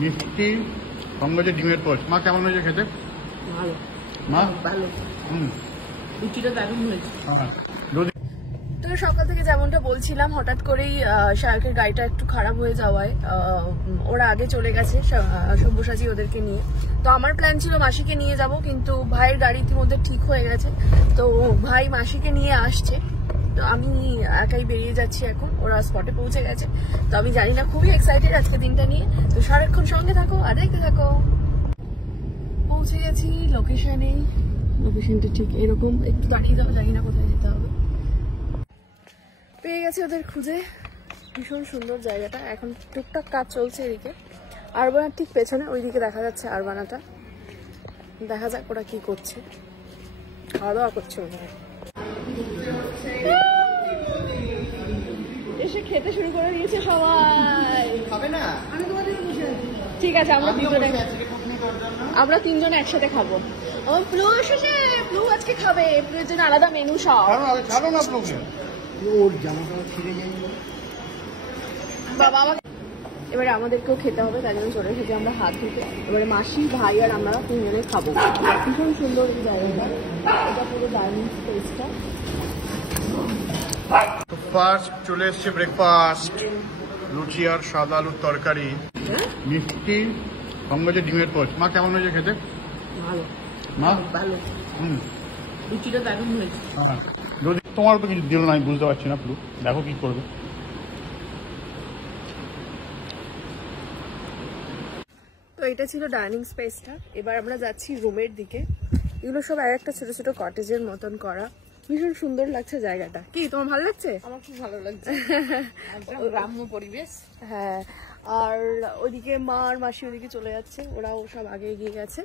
মিষ্টি সঙ্গে যে ডিমের পোস্ট। মা কেমন হয়েছে খেতে? ভালো মা ভালো, রুটিটা দারুণ হয়েছে। তো সকাল থেকে যেমনটা বলছিলাম, হঠাৎ করেই শায়কের গাড়িটা একটু খারাপ হয়ে যাওয়ায় ওরা আগে চলে গেছে সব্যসাচী ওদেরকে নিয়ে। তো আমার প্ল্যান ছিল মাসিকে নিয়ে যাব, কিন্তু ভাইয়ের গাড়ি ইতিমধ্যে ঠিক হয়ে গেছে, তো ভাই মাসিকে নিয়ে আসছে। তো আমি একাই বেরিয়ে যাচ্ছি এখন, ওরা স্পটে পৌঁছে গেছে। তো আমি জানি না, খুবই এক্সাইটেড আজকে দিনটা নিয়ে। তো সারাক্ষণ সঙ্গে থাকো আর দেখতে থাকো। পৌঁছে গেছি লোকেশনে। লোকেশনটা ঠিক এরকম, একটু দাঁড়িয়ে যাবো, জানি না কোথায় যেতে হবে। পেয়ে গেছে ওদের খুঁজে। ভীষণ সুন্দর জায়গাটা। এখন টুকটাক কাজ চলছে এদিকে। আরবানার ঠিক পেছনে ওইদিকে দেখা যাচ্ছে আরবানাটা। দেখা যাক ওরা কি করছে। খাওয়া দাওয়া করছে ওখানে। এসে খেতে শুরু করে দিয়েছে সবাই। খাবে না? ঠিক আছে, আমরা তিনজনে একসাথে খাবো। ও প্লু এসেছে, প্লু আজকে খাবে। প্লুর জন্য আলাদা মেনু সব। ছাড়ো না আপনাকে, ওর জামাটা ছিঁড়ে যায়। বাবা আমাকে এবারে আমাদেরকেও খেতে হবে, তাই জন্য চলে এসেছি আমরা হাত ধুতে। এবারে মাসি, ভাই আর আমরা তিনজনে খাবো। ভীষণ সুন্দর এই জায়গাটা, এটা পুরো ডাইনিং স্পেসটা। ফার্স্ট চলে এসছে ব্রেকফাস্ট, লুচি আর সাদা আলুর তরকারি, মিষ্টি সঙ্গে যে ডিমের পোস্ট। মা কেমন হয়েছে খেতে? ভালো মা ভালো, রুটিটা দারুণ হয়েছে। যদি তোমার তো কিছু দিল না, আমি বুঝতে পারছি না। প্লু দেখো কি করবে। তো এটা ছিল ডাইনিং স্পেসটা। এবার আমরা যাচ্ছি রুমের দিকে। এগুলো সব আর একটা ছোট ছোট কটেজের মতন করা। ভীষণ সুন্দর লাগছে জায়গাটা। কি তোমার ভালো লাগছে? আমার খুব ভালো লাগছে, একদম গ্রাম্য পরিবেশ। হ্যাঁ, আর ওইদিকে মা আর মাসি ওদিকে চলে যাচ্ছে, ওরাও সব আগে এগিয়ে গেছে।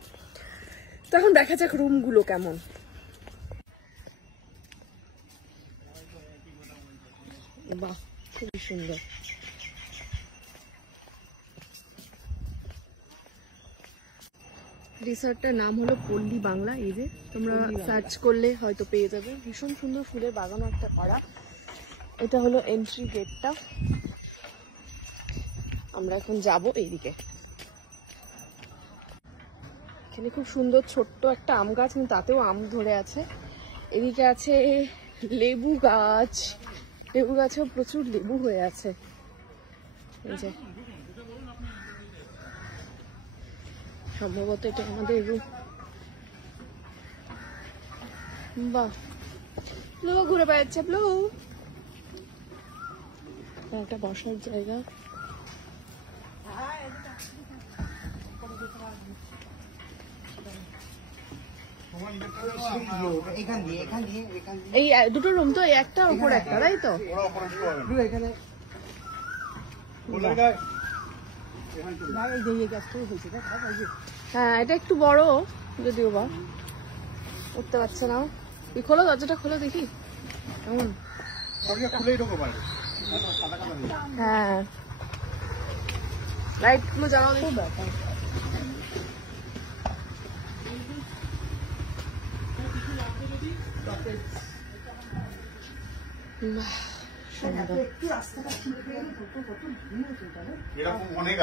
তখন দেখা যাক রুমগুলো কেমন। বাহ, খুবই সুন্দর। রিসর্টটার নাম হলো পল্লী বাংলা। এই যে তোমরা সার্চ করলে হয়তো পেয়ে যাবে। ভীষণ সুন্দর ফুলের বাগানও একটা করা। এটা হলো এন্ট্রি গেটটা। আমরা এখন যাব এইদিকে। এখানে খুব সুন্দর ছোট্ট একটা আম গাছ, কিন্তু তাতেও আম ধরে আছে। এদিকে আছে লেবু গাছ, লেবু গাছেও প্রচুর লেবু হয়ে আছে। এই যে সম্ভবত এটা আমাদের রুম। বাহ, ব্লু ঘুরে বেড়াচ্ছে। ব্লু একটা বসার জায়গা। এই দুটো রুম তো, একটা উপর একটা, তাই তো? হ্যাঁ, এটা একটু বড় যদিও বা, উঠতে পারছে না। খোলো দরজাটা, খোলো দেখি কেমন। হ্যাঁ, লাইট গুলো জ্বালাও দেখি। এরকম অনেক